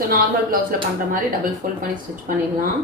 So normal ப்ளவுஸில் பண்ணுற மாதிரி டபுள் ஃபோல்ட் பண்ணி ஸ்டிச் பண்ணிடலாம்.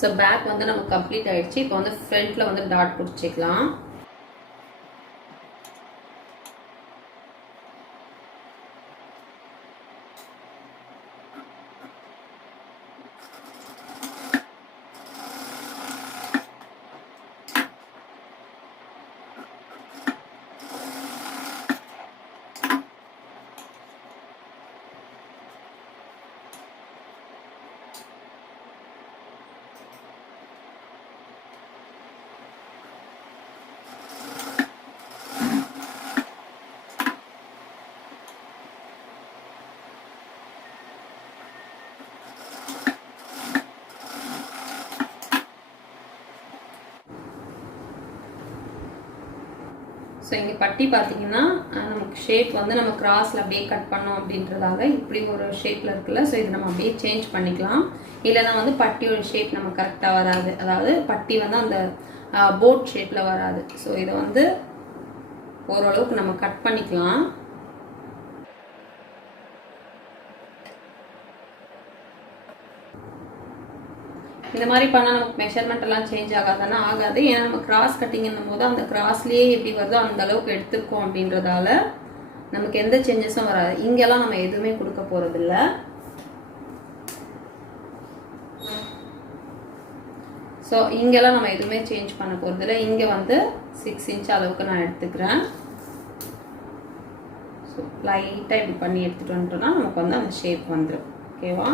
ஸோ பேக் வந்து நமக்கு கம்ப்ளீட் ஆகிடுச்சு. இப்போ வந்து ஃப்ரண்ட்டில் வந்து டாட் பிடிச்சிக்கலாம். ஸோ இங்கே பட்டி பார்த்தீங்கன்னா நமக்கு ஷேப் வந்து நம்ம கிராஸில் அப்படியே கட் பண்ணோம் அப்படின்றதாக இப்படி ஒரு ஷேப்பில் இருக்குல்ல. ஸோ இது நம்ம அப்படியே சேஞ்ச் பண்ணிக்கலாம். இல்லைனா வந்து பட்டியோட ஷேப் நம்ம கரெக்டாக வராது. அதாவது பட்டி வந்து அந்த போட் ஷேப்பில் வராது. ஸோ இதை வந்து ஓரளவுக்கு நம்ம கட் பண்ணிக்கலாம். இந்த மாதிரி பண்ணால் நமக்கு மெஷர்மெண்ட் எல்லாம் சேஞ்ச் ஆகாதானே? ஆகாது. ஏன்னா நம்ம கிராஸ் கட்டிங்கும் போது அந்த கிராஸ்லேயே எப்படி வருதோ அந்த அளவுக்கு எடுத்துருக்கோம் அப்படின்றதால நமக்கு எந்த சேஞ்சஸும் வராது. இங்கெல்லாம் நம்ம எதுவுமே கொடுக்க போகிறதில்ல. ஸோ இங்கெல்லாம் நம்ம எதுவுமே சேஞ்ச் பண்ண போகிறதில்ல. இங்கே வந்து 6 இன்ச் அளவுக்கு நான் எடுத்துக்கிறேன். ஸோ லைட்டாக இப்படி பண்ணி எடுத்துகிட்டு வந்துட்டோம்னா நமக்கு வந்து அந்த ஷேப் வந்துடும். ஓகேவா?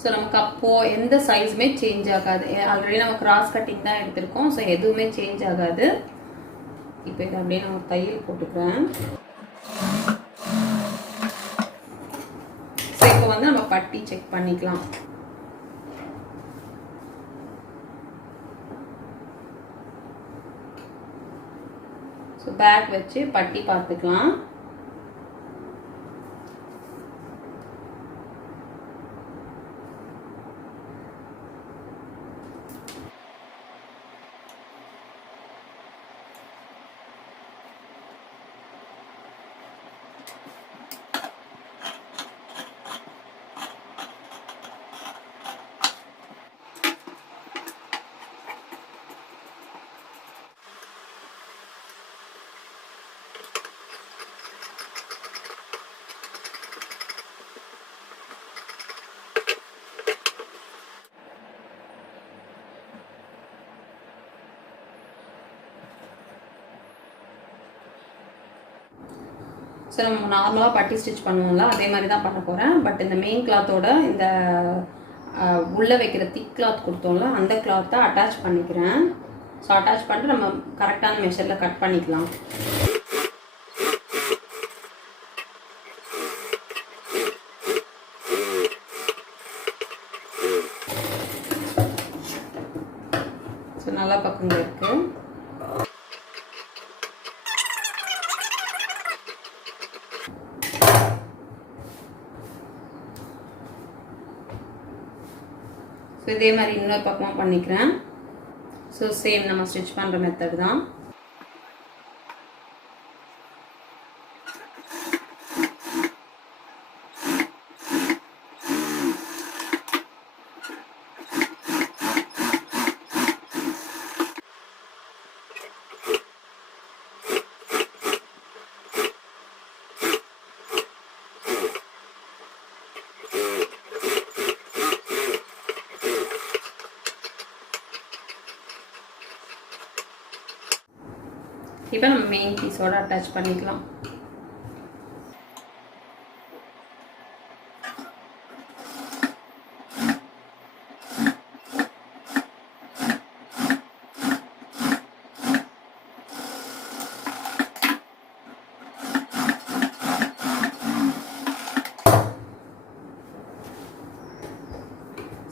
ஸோ நமக்கு அப்போது எந்த சைஸுமே சேஞ்ச் ஆகாது. ஆல்ரெடி நம்ம கிராஸ் கட்டிங் தான் எடுத்திருக்கோம். ஸோ எதுவுமே சேஞ்ச் ஆகாது. இப்போ இதை அப்படியே நம்ம தையல் போட்டுக்கிறேன். ஸோ இப்போ வந்து நம்ம பட்டி செக் பண்ணிக்கலாம். ஸோ பேக் வச்சு பட்டி பார்த்துக்கலாம். ஸோ நம்ம நார்மலாக பட்டி ஸ்டிச் பண்ணுவோம்ல அதே மாதிரி தான் பண்ண போகிறேன். பட் இந்த மெயின் கிளாத்தோட இந்த உள்ளே வைக்கிற திக் கிளாத் கொடுத்தோம்ல அந்த கிளாத்தை அட்டாச் பண்ணிக்கிறேன். ஸோ அட்டாச் பண்ணிட்டு நம்ம கரெக்டான மெஷரில் கட் பண்ணிக்கலாம். ஸோ நல்லா பக்கங்க இருக்குது. ஸோ இதே மாதிரி இன்னொரு பக்கமாக பண்ணிக்கிறேன். ஸோ சேம் நம்ம ஸ்டிச் பண்ணுற மெத்தட் தான். இப்போ நம்ம மெயின் பீஸோட அட்டாச் பண்ணிக்கலாம்.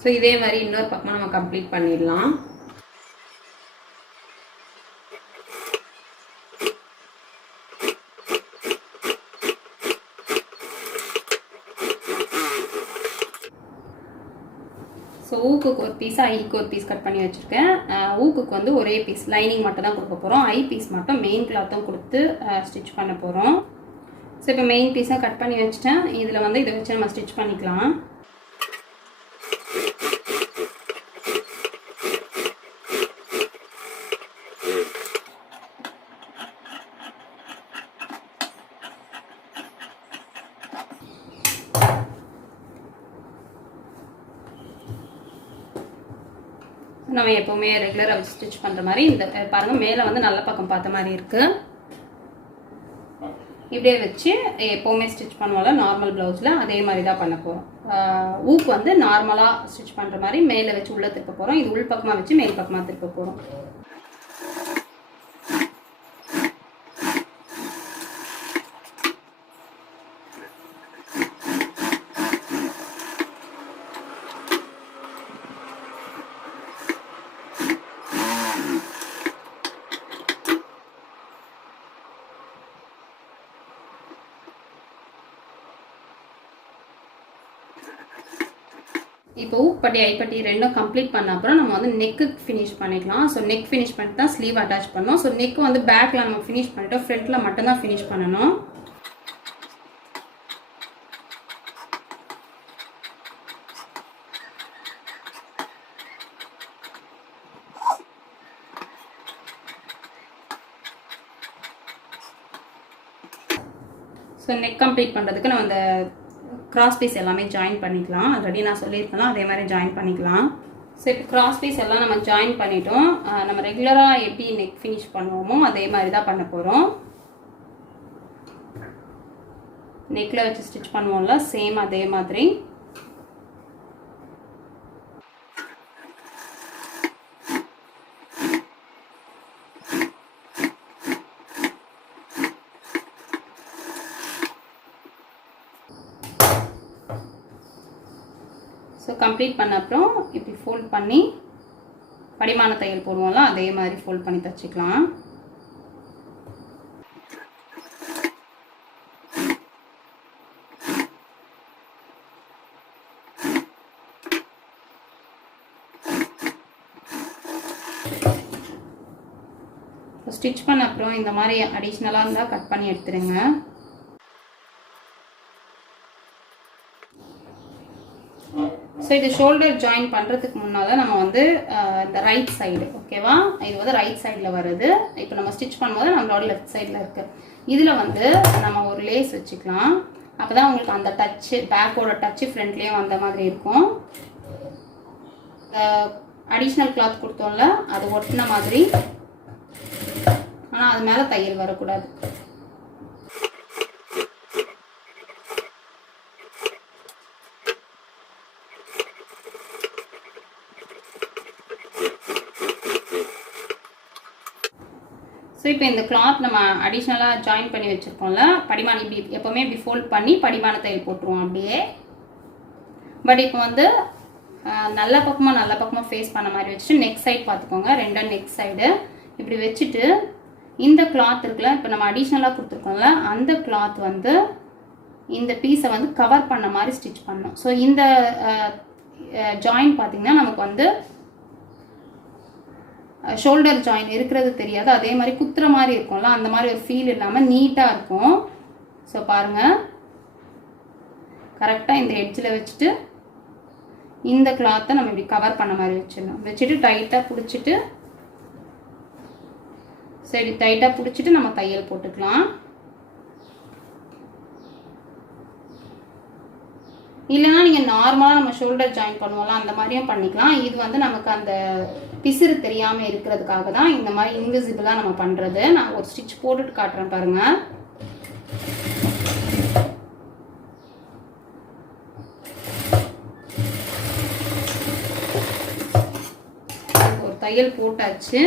ஸோ இதே மாதிரி இன்னொரு பக்கமாக நம்ம கம்ப்ளீட் பண்ணிடலாம். ஸோ ஊக்குக்கு ஒரு பீஸ், ஐக்கு ஒரு பீஸ் கட் பண்ணி வச்சுருக்கேன். ஊக்குக்கு வந்து ஒரே பீஸ் லைனிங் மட்டும் தான் கொடுக்க போகிறோம். ஐ பீஸ் மட்டும் மெயின் கிளாத்தும் கொடுத்து ஸ்டிச் பண்ண போகிறோம். ஸோ இப்போ மெயின் பீஸாக கட் பண்ணி வச்சுட்டேன். இதில் வந்து இதை வச்சு நம்ம ஸ்டிச் பண்ணிக்கலாம். நம்ம எப்போவுமே ரெகுலராக வச்சு ஸ்டிச் பண்ணுற மாதிரி இந்த பாருங்கள், மேலே வந்து நல்ல பக்கம் பார்த்த மாதிரி இருக்குது. இப்படியே வச்சு எப்போவுமே ஸ்டிச் பண்ணுவோம்ல நார்மல் ப்ளவுஸில், அதே மாதிரி தான் பண்ண போகிறோம். ஊக்கு வந்து நார்மலாக ஸ்டிச் பண்ணுற மாதிரி மேலே வச்சு உள்ளே திருப்ப போகிறோம். இது உள் பக்கமாக வச்சு மேல் பக்கமாக திருப்ப போகிறோம். இப்போ ஊப்பட்டி ஐப்பட்டி ரெண்டும் கம்ப்ளீட் பண்ண அப்புறம் நம்ம வந்து நெக்கு ஃபினிஷ் பண்ணிக்கலாம். ஸோ நெக் ஃபினிஷ் பண்ணிட்டு தான் ஸ்லீவ் அட்டாச் பண்ணோம். ஸோ நெக் வந்து பேக்கில் நம்ம ஃபினிஷ் பண்ணிட்டோம், ஃப்ரண்ட்டில் மட்டும்தான் ஃபினிஷ் பண்ணணும். ஸோ நெக் கம்ப்ளீட் பண்ணுறதுக்கு நம்ம அந்த கிராஸ் பீஸ் எல்லாமே ஜாயின் பண்ணிக்கலாம். ஆல்ரெடி நான் சொல்லியிருக்கேன், அதே மாதிரி ஜாயின் பண்ணிக்கலாம். ஸோ இப்போ கிராஸ் பீஸ் எல்லாம் நம்ம ஜாயின் பண்ணிட்டோம். நம்ம ரெகுலராக எப்படி நெக் ஃபினிஷ் பண்ணுவோமோ அதே மாதிரி தான் பண்ண போகிறோம். நெக்கில் வச்சு ஸ்டிச் பண்ணுவோம்ல, சேம் அதே மாதிரி. ஸோ கம்ப்ளீட் பண்ண அப்புறம் இப்படி ஃபோல்ட் பண்ணி படிமான தையல் போடுவோம்ல, அதே மாதிரி ஃபோல்ட் பண்ணி தச்சுக்கலாம். ஸ்டிச் பண்ண அப்புறம் இந்த மாதிரி அடிஷ்னலாக இருந்தால் கட் பண்ணி எடுத்துருங்க. ஸோ இது ஷோல்டர் ஜாயின் பண்ணுறதுக்கு முன்னால் நம்ம வந்து இந்த ரைட் சைடு, ஓகேவா, இது வந்து ரைட் சைடில் வருது. இப்போ நம்ம ஸ்டிச் பண்ணும்போது நம்மளோட லெஃப்ட் சைடில் இருக்குது. இதில் வந்து நம்ம ஒரு லேஸ் வச்சுக்கலாம். அப்போ தான் உங்களுக்கு அந்த டச்சு, பேக்கோட டச்சு ஃப்ரண்ட்லேயே வந்த மாதிரி இருக்கும். அடிஷ்னல் கிளாத் கொடுத்தோம்ல, அது ஒட்டின மாதிரி, ஆனால் அது மேலே தையல் வரக்கூடாது. ஸோ இப்போ இந்த கிளாத் நம்ம அடிஷ்னலாக ஜாயின் பண்ணி வச்சுருக்கோம்ல, படிமானம் இப்படி எப்போவுமே இப்படி ஃபோல்ட் பண்ணி படிமான தையல் போட்டுருவோம் அப்படியே. பட் இப்போ வந்து நல்ல பக்கமாக ஃபேஸ் பண்ண மாதிரி வச்சுட்டு நெக் சைடு பார்த்துக்கோங்க, ரெண்டும் நெக் சைடு இப்படி வச்சுட்டு இந்த கிளாத் இருக்குல்ல, இப்போ நம்ம அடிஷ்னலாக கொடுத்துருக்கோம்ல, அந்த கிளாத் வந்து இந்த பீஸை வந்து கவர் பண்ண மாதிரி ஸ்டிச் பண்ணணும். ஸோ இந்த ஜாயின் பார்த்திங்கன்னா நமக்கு வந்து ஷோல்டர் ஜாயின் இருக்கிறது தெரியாது, அதே மாதிரி குத்துற மாதிரி இருக்கும்ல, அந்த மாதிரி ஒரு ஃபீல் இல்லாமல் நீட்டாக இருக்கும். ஸோ பாருங்கள், கரெக்டாக இந்த எட்ஜில் வச்சுட்டு இந்த கிளாத்தை நம்ம இப்படி கவர் பண்ண மாதிரி வச்சிடணும். வச்சுட்டு டைட்டாக பிடிச்சிட்டு, சரி டைட்டாக பிடிச்சிட்டு நம்ம தையல் போட்டுக்கலாம். இல்லைனா நீங்கள் நார்மலாக நம்ம ஷோல்டர் ஜாயின் பண்ணுவோம்ல, அந்த மாதிரியும் பண்ணிக்கலாம். இது வந்து நமக்கு அந்த பிசுறு தெரியாமல் இருக்கிறதுக்காக தான் இந்த மாதிரி இன்விசிபிளாக நம்ம பண்ணுறது. நான் ஒரு ஸ்டிச் போட்டுட்டு காட்டுறேன் பாருங்கள். ஒரு தையல் போட்டாச்சு.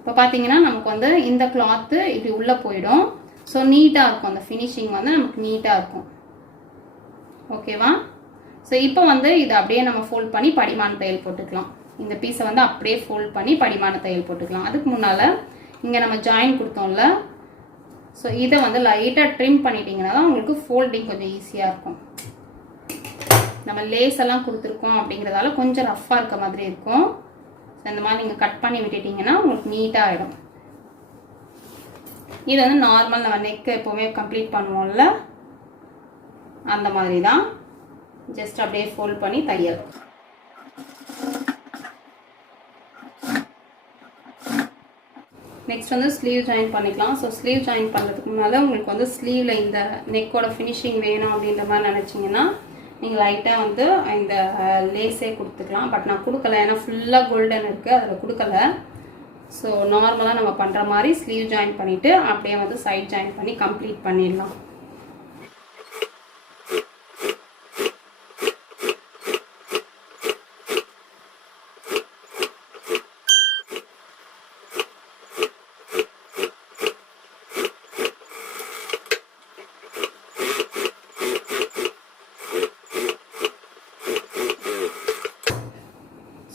இப்போ பார்த்தீங்கன்னா நமக்கு வந்து இந்த கிளாத்து இப்படி உள்ளே போயிடும். ஸோ நீட்டாக இருக்கும், அந்த ஃபினிஷிங் வந்து நமக்கு நீட்டாக இருக்கும். ஓகேவா? ஸோ இப்போ வந்து இதை அப்படியே நம்ம ஃபோல்ட் பண்ணி படிமான தையல் போட்டுக்கலாம். இந்த பீஸை வந்து அப்படியே ஃபோல்ட் பண்ணி படிமான தையல் போட்டுக்கலாம். அதுக்கு முன்னால் இங்கே நம்ம ஜாயின் கொடுத்தோம்ல, ஸோ இதை வந்து லைட்டாக ட்ரிம் பண்ணிட்டீங்கன்னா தான் உங்களுக்கு ஃபோல்டிங் கொஞ்சம் ஈஸியாக இருக்கும். நம்ம லேஸ் எல்லாம் கொடுத்துருக்கோம் அப்படிங்கிறதால கொஞ்சம் ரஃப்பாக இருக்க மாதிரி இருக்கும். ஸோ இந்த மாதிரி நீங்கள் கட் பண்ணி விட்டுட்டிங்கன்னா உங்களுக்கு நீட்டாக ஆகிடும். இது வந்து நார்மல் நம்ம நெக்கு எப்போவுமே கம்ப்ளீட் பண்ணுவோம்ல, அந்த மாதிரி தான். ஜஸ்ட் அப்படியே ஃபோல்ட் பண்ணி தையல். நெக்ஸ்ட் வந்து ஸ்லீவ் ஜாயின் பண்ணிக்கலாம். ஸோ ஸ்லீவ் ஜாயின் பண்ணுறதுக்கு முன்னால் உங்களுக்கு வந்து ஸ்லீவில் இந்த நெக்கோட ஃபினிஷிங் வேணும் அப்படின்ற மாதிரி நினச்சிங்கன்னா நீங்கள் லைட்டாக வந்து இந்த லேஸே கொடுத்துக்கலாம். பட் நான் கொடுக்கல, ஏன்னா ஃபுல்லாக கோல்டன் இருக்குது, அதில் கொடுக்கல. ஸோ நார்மலாக நம்ம பண்ணுற மாதிரி ஸ்லீவ் ஜாயின் பண்ணிவிட்டு அப்படியே வந்து சைட் ஜாயின் பண்ணி கம்ப்ளீட் பண்ணிடலாம்.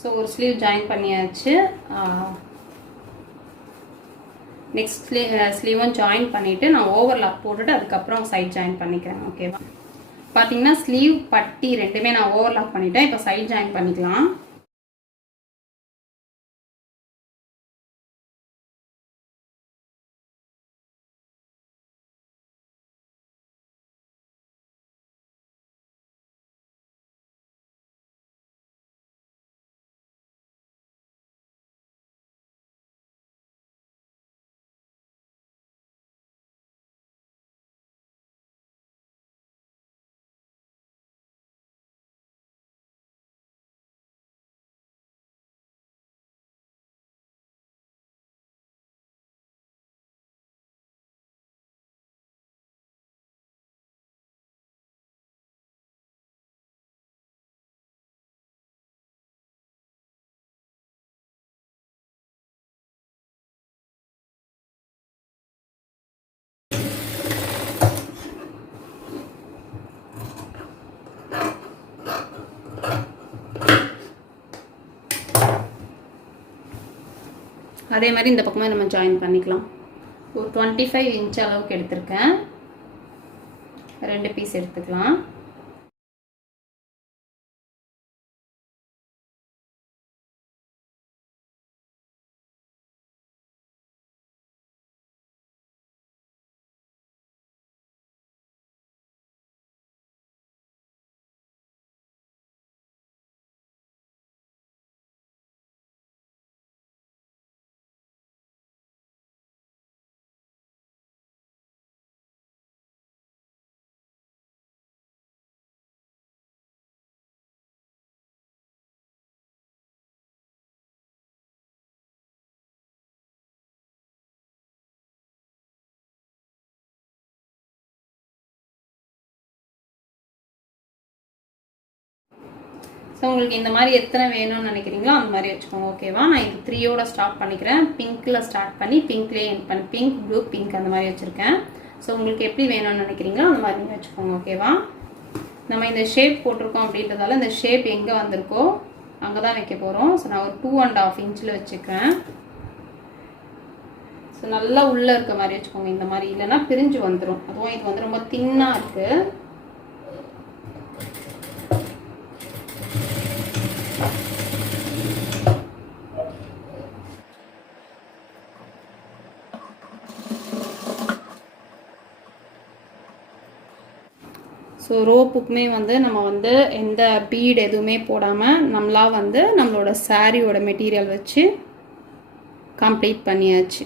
ஸோ ஒரு ஸ்லீவ் ஜாயின் பண்ணியாச்சு. நெக்ஸ்ட் ஸ்லீவும் ஜாயின் பண்ணிவிட்டு நான் ஓவர்லாக் போட்டுட்டு அதுக்கப்புறம் சைட் ஜாயின் பண்ணிக்கிறேன். ஓகேவா? பார்த்தீங்கன்னா ஸ்லீவ் பட்டி ரெண்டுமே நான் ஓவர்லாக் பண்ணிட்டேன். இப்போ சைட் ஜாயின் பண்ணிக்கலாம். அதே மாதிரி இந்த பக்கமாக நம்ம ஜாயின் பண்ணிக்கலாம். ஒரு 25 இன்ச் அளவுக்கு எடுத்திருக்கேன். 2 பீஸ் எடுத்துக்கலாம். ஸோ உங்களுக்கு இந்த மாதிரி எத்தனை வேணும்னு நினைக்கிறீங்களோ அந்த மாதிரி வச்சுக்கோங்க. ஓகேவா? நான் இது 3யோட ஸ்டார்ட் பண்ணிக்கிறேன். பிங்க்கில் ஸ்டார்ட் பண்ணி பிங்க்லேயே எண்ட் பண்ணி பிங்க், ப்ளூ, பிங்க் அந்த மாதிரி வச்சுருக்கேன். ஸோ உங்களுக்கு எப்படி வேணும்னு நினைக்கிறீங்களோ அந்த மாதிரி நீங்கள் வச்சுக்கோங்க. ஓகேவா? நம்ம இந்த ஷேப் போட்டிருக்கோம் அப்படின்றதால இந்த ஷேப் எங்கே வந்திருக்கோ அங்கே தான் வைக்க போகிறோம். ஸோ நான் ஒரு 2.5 இன்ச்சில் வச்சுக்கிறேன். ஸோ நல்லா உள்ளே இருக்க மாதிரி வச்சுக்கோங்க. இந்த மாதிரி இல்லைன்னா பிரிஞ்சு வந்துடும். அதுவும் இது வந்து ரொம்ப தின்னாக இருக்குது. ஸோ ரோப்புக்குமே வந்து நம்ம வந்து எந்த பீட் எதுவுமே போடாமல் நம்மளா வந்து நம்மளோட சாரியோட மெட்டீரியல் வச்சு கம்ப்ளீட் பண்ணியாச்சு.